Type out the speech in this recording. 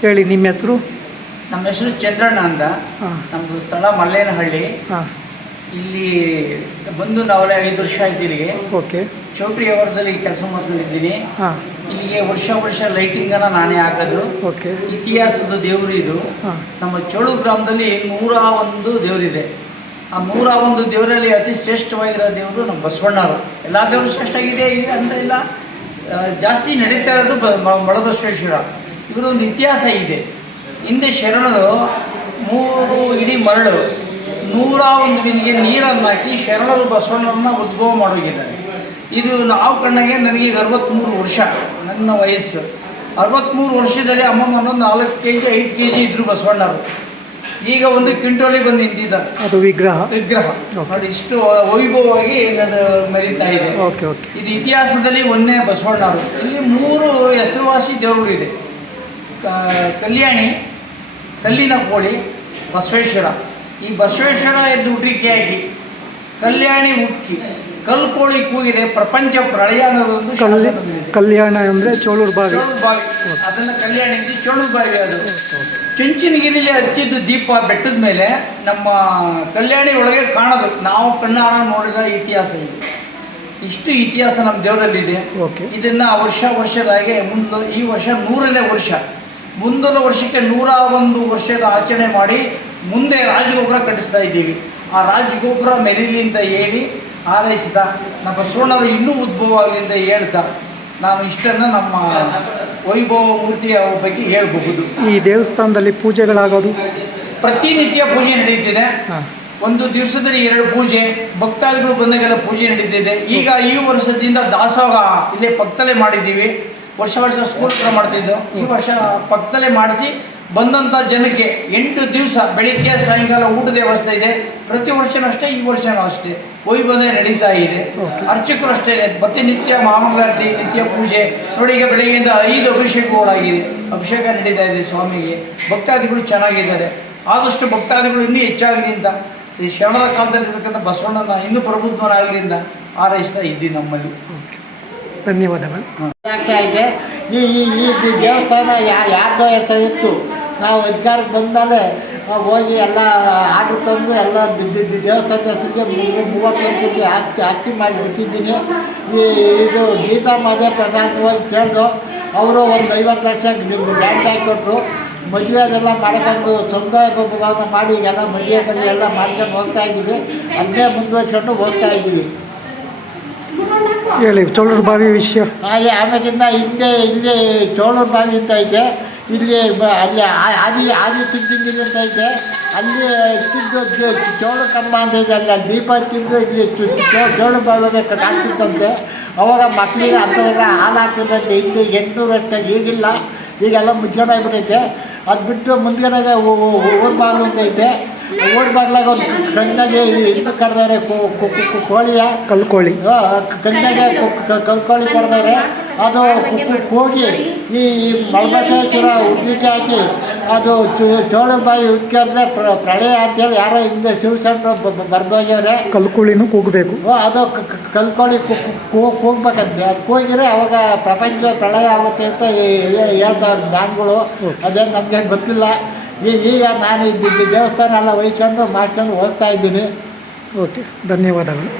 ಹೇಳಿ ನಿಮ್ಮ ಹೆಸರು? ನಮ್ಮ ಹೆಸರು ಚಂದ್ರಣ್ಣ ಅಂತ. ನಮ್ಮದು ಸ್ಥಳ ಮಲ್ಲೇನಹಳ್ಳಿ. ಇಲ್ಲಿ ಬಂದು ನಾವೆಲ್ಲ ಐದು ವರ್ಷ ಇಲ್ಲಿಗೆ ಓಕೆ. ಚೌಟ್ರಿ ಅವರದಲ್ಲಿ ಕೆಲಸ ಮಾಡ್ಕೊಂಡಿದ್ದೀನಿ. ಇಲ್ಲಿಗೆ ವರ್ಷ ವರ್ಷ ಲೈಟಿಂಗ್ ಅನ್ನ ನಾನೇ ಹಾಕೋದು. ಓಕೆ. ಇತಿಹಾಸದ ದೇವರು ಇದು. ನಮ್ಮ ಚೋಳು ಗ್ರಾಮದಲ್ಲಿ ನೂರ ಒಂದು ದೇವರಿದೆ. ಆ ನೂರ ಒಂದು ದೇವರಲ್ಲಿ ಅತಿ ಶ್ರೇಷ್ಠವಾಗಿರೋ ದೇವರು ನಮ್ಮ ಬಸವಣ್ಣವರು. ಎಲ್ಲ ದೇವರು ಶ್ರೇಷ್ಠ ಆಗಿದೆ ಅಂತ ಇಲ್ಲ. ಜಾಸ್ತಿ ನಡೀತಾ ಇರೋದು ಬ ಮಳಬಸವೇಶ್ವರ ಇವರು ಒಂದು ಇತಿಹಾಸ ಇದೆ. ಹಿಂದೆ ಶರಣರು ಮೂರು ಇಡೀ ಮರಳು ನೂರ ಒಂದು ಬಿಂದಿಗೆ ನೀರನ್ನು ಹಾಕಿ ಶರಣರು ಬಸವಣ್ಣರನ್ನ ಉದ್ಭವ ಮಾಡೋಗಿದ್ದಾರೆ. ಇದು ನಾವು ಕಣ್ಣಗೆ ನನಗೆ ಈಗ ಅರವತ್ತ್ಮೂರು ವರ್ಷ ನನ್ನ ವಯಸ್ಸು. ಅರವತ್ತ್ಮೂರು ವರ್ಷದಲ್ಲಿ ಅಮ್ಮಮ್ಮನ ನಾಲ್ಕು ಕೆ ಜಿ ಐದು ಕೆ ಜಿ ಇದ್ರು ಬಸವಣ್ಣರು. ಈಗ ಒಂದು ಕಿಂಟೋಲಿ ಬಂದು ನಿಂತಿದ್ದಾರೆ. ಅದು ವಿಗ್ರಹ? ವಿಗ್ರಹ. ಅದು ನೋಡಿ ಇಷ್ಟು ವೈಭವವಾಗಿ ಅದು ಮರೀತಾ ಇದೆ. Okay okay. ಇದು ಇತಿಹಾಸದಲ್ಲಿ ಒಂದೇ ಬಸವಣ್ಣರು. ಇಲ್ಲಿ ಮೂರು ಹೆಸರುವಾಸಿ ದೇವರು ಇದೆ ಕಲ್ಯಾಣಿ ಕಲ್ಲಿನ ಕೋಳಿ ಬಸವೇಶ್ವರ. ಈ ಬಸವೇಶ್ವರ ಎದ್ದು ಹುಟ್ಟಿಕೆಯಾಗಿ ಕಲ್ಯಾಣಿ ಉಕ್ಕಿ ಕಲ್ಲು ಕೋಳಿ ಕೂಗಿದೆ ಪ್ರಪಂಚ ಪ್ರಳಯ ಅನ್ನೋದೊಂದು. ಕಲ್ಯಾಣ ಅಂದರೆ ಚೋಳೂರು ಬಾವಿ. ಚೋಳು ಬಾವಿ. ಅದನ್ನ ಕಲ್ಯಾಣಿ ಚೋಳೂರು ಚೋಳು ಬಾವಿ ಅದು. ಚುಂಚನಗಿರಿಲಿ ಹಚ್ಚಿದ್ದು ದೀಪ ಬೆಟ್ಟದ ಮೇಲೆ ನಮ್ಮ ಕಲ್ಯಾಣಿ ಒಳಗೆ ಕಾಣೋದು. ನಾವು ಕಣ್ಣಾರ ನೋಡಿದ ಇತಿಹಾಸ ಇದು. ಇಷ್ಟು ಇತಿಹಾಸ ನಮ್ಮ ದೇವರಲ್ಲಿದೆ ಇದನ್ನ ವರ್ಷ ವರ್ಷದಾಗೆ ಮುಂದೆ ಈ ವರ್ಷ ನೂರನೇ ವರ್ಷ. ಮುಂದಿನ ವರ್ಷಕ್ಕೆ ನೂರ ಒಂದು ವರ್ಷದ ಆಚರಣೆ ಮಾಡಿ ಮುಂದೆ ರಾಜಗೋಪುರ ಕಟ್ಟಿಸ್ತಾ ಇದ್ದೀವಿ. ಆ ರಾಜಗೋಪುರ ಮೆರೀಲಿ ಅಂತ ಹೇಳಿ ಹಾರೈಸಿದ ನಮ್ಮ ಬಸವಣ್ಣದ ಇನ್ನೂ ಉದ್ಭವ ಆಗಲಿ ಅಂತ ಹೇಳ್ತಾ ನಾನು ಇಷ್ಟನ್ನು ನಮ್ಮ ವೈಭವ ಮೂರ್ತಿಯ ಬಗ್ಗೆ ಹೇಳಬಹುದು. ಈ ದೇವಸ್ಥಾನದಲ್ಲಿ ಪೂಜೆಗಳಾಗೋದು? ಪ್ರತಿನಿತ್ಯ ಪೂಜೆ ನಡೀತಿದೆ. ಒಂದು ದಿವಸದಲ್ಲಿ ಎರಡು ಪೂಜೆ ಭಕ್ತಾದಿಗಳು ಬಂದಾಗೆಲ್ಲ ಪೂಜೆ ನಡೀತಿದೆ. ಈಗ ಈ ವರ್ಷದಿಂದ ದಾಸೋಹ ಇಲ್ಲೇ ಪಕ್ಕದಲ್ಲೇ ಮಾಡಿದ್ದೀವಿ. ವರ್ಷ ವರ್ಷ ಸ್ಕೂಲ್ ಹತ್ರ ಮಾಡ್ತಿದ್ದು. ಈ ವರ್ಷ ಪಕ್ಕದಲ್ಲೇ ಮಾಡಿಸಿ ಬಂದಂಥ ಜನಕ್ಕೆ ಎಂಟು ದಿವಸ ಬೆಳಿಗ್ಗೆ ಸಾಯಂಕಾಲ ಊಟದ ವ್ಯವಸ್ಥೆ ಇದೆ. ಪ್ರತಿ ವರ್ಷನೂ ಅಷ್ಟೇ ಈ ವರ್ಷನೂ ಅಷ್ಟೇ. ವೈಭವ ನಡೀತಾ ಇದೆ. ಅರ್ಚಕರು ಅಷ್ಟೇ ಪ್ರತಿನಿತ್ಯ ಮಹಾಮಂಗಳಾರತಿ ನಿತ್ಯ ಪೂಜೆ. ನೋಡಿ ಈಗ ಬೆಳಗ್ಗೆಯಿಂದ ಐದು ಅಭಿಷೇಕಗಳಾಗಿದೆ ಅಭಿಷೇಕ ನಡೀತಾ ಇದೆ ಸ್ವಾಮಿಗೆ. ಭಕ್ತಾದಿಗಳು ಚೆನ್ನಾಗಿದ್ದಾರೆ. ಆದಷ್ಟು ಭಕ್ತಾದಿಗಳು ಇನ್ನೂ ಹೆಚ್ಚಾಗಲಿ ಅಂತ. ಈ ಶ್ರವಣದ ಕಾಲದಲ್ಲಿ ಇರತಕ್ಕಂಥ ಬಸವಣ್ಣನ ಇನ್ನೂ ಪ್ರಭುತ್ವನಾಗಲಿ ಅಂತ ಆರೈಸ್ತಾ ಇದ್ದೀವಿ ನಮ್ಮಲ್ಲಿ. ಧನ್ಯವಾದಗಳು. ಆಗ್ತಾ ಇದೆ. ಈ ಈ ಈ ದೇವಸ್ಥಾನ ಯಾ, ಯಾರ್ದೋ ಹೆಸರು ಇತ್ತು. ನಾವು ಅಧಿಕಾರಕ್ಕೆ ಬಂದಮೇಲೆ ಹೋಗಿ ಎಲ್ಲ ಆರ್ಡ್ರ್ ತಂದು ಎಲ್ಲ ದೇವಸ್ಥಾನದ ಹೆಸರಿಗೆ ಮೂವತ್ತೊಂದು ಕೋಟಿ ಆಸ್ತಿ ಆಸ್ತಿ ಮಾಡಿಬಿಟ್ಟಿದ್ದೀನಿ. ಈ, ಇದು ಗೀತಾ ಮಾದೇ ಪ್ರಸಾದ್ ಹೋಗಿ ಕೇಳಿದ್ರು ಅವರು ಒಂದು ಐವತ್ತು ಲಕ್ಷ ಗ್ರ್ಯಾಂಟ್ ಹಾಕಿಕೊಟ್ರು. ಮದುವೆ ಅದೆಲ್ಲ ಮಾಡ್ಕೊಂಡು ಸಮುದಾಯ ಬಗ್ಗೆ ಮಾಡಿ ಈಗೆಲ್ಲ ಮದುವೆ ಮದುವೆ ಎಲ್ಲ ಮಾಡ್ಕೊಂಡು ಹೋಗ್ತಾ ಇದ್ದೀವಿ. ಅದನ್ನೇ ಮುಂದುವರ್ಸ್ಕೊಂಡು ಹೋಗ್ತಾ ಇದ್ದೀವಿ. ಹೇಳಿ, ಚೋಳೂರು ಬಾವಿ ವಿಷಯ. ಹಾಗೆ ಆಮೇಲಿಂದ ಹಿಂದೆ ಇಲ್ಲಿ ಚೋಳೂರು ಬಾವಿ ಅಂತ ಐತೆ ಇಲ್ಲಿ ಅಲ್ಲಿ ಆದಿ ಆದಿ ತಿಂತಿಂಗಿರಿ ಅಂತ ಐತೆ ಅಲ್ಲಿ ತಿಂದು ಚೋಳ ಕಮ್ಮ ಅಂತ ಇದೆ. ಅಲ್ಲಿ ದೀಪ ತಿಂದು ಇಲ್ಲಿ ಚೋಳು ಬಾವಿಗೆ ಕಾಣ್ತಿತ್ತಂತೆ ಅವಾಗ ಮಕ್ಕಳಿಗೆ ಅಂಥವೆಲ್ಲ ಹಾಲು ಹಾಕ್ತಿದ್ದಂತೆ ಇಲ್ಲಿ ಎಂಟುನೂರು ವರ್ಷ ಈಗಿಲ್ಲ. ಈಗೆಲ್ಲ ಮುಚ್ಕೊಂಡೋಗ್ಬಿಟ್ಟೈತೆ. ಅದು ಬಿಟ್ಟು ಮುಂದ್ಗಡೆಗೆ ಊರು ಬಾಗಿಲು ಅಂತ ಐತೆ ಊರು ಬಾಗ್ಲಾಗ ಒಂದು ಕಣ್ಣಾಗೆ ಇನ್ನು ಕರೆದವ್ರೆ ಕೋಳಿಯ. ಕಲ್ಕೋಳಿ. ಕಣ್ಣಾಗೆ ಕಲ್ಕೋಳಿ ಕೊಡ್ತಾರೆ ಅದು ಹೋಗಿ ಈ ಮಲ್ಬಸೇಶ್ವರ ಉಡ್ಲಿಕ್ಕೆ ಹಾಕಿ ಅದು ಚೋಳ ಚೋಳದ ಬಾಯಿ ಉಟ್ಕೊಂಡ್ರೆ ಪ್ರ ಪ್ರಳಯ ಅಂತೇಳಿ ಯಾರೋ ಹಿಂದೆ ಶಿವಸಣ್ಣ ಬರ್ದೋಗ್ಯವ್ರೆ ಕಲ್ಕೋಳಿನೂ ಕೂಗಬೇಕು. ಅದು ಕಲ್ಕೋಳಿ ಕೂಗ್ಬೇಕಂತೆ. ಅದು ಕೂಗಿದ್ರೆ ಅವಾಗ ಪ್ರಪಂಚ ಪ್ರಳಯ ಆಗುತ್ತೆ ಅಂತ ಹೇಳ್ತಾವ್ರೆ ಜ್ಞಾನಿಗಳು. ಅದೇನು ನಮಗೆ ಗೊತ್ತಿಲ್ಲ. ಈ- ಈಗ ನಾನು ಇದ್ದಿದ್ದು ದೇವಸ್ಥಾನ ಎಲ್ಲ ವಹಿಸ್ಕೊಂಡು ಮಾಡ್ಕೊಂಡು ಹೋಗ್ತಾ ಇದ್ದೀನಿ. ಓಕೆ ಧನ್ಯವಾದಗಳು.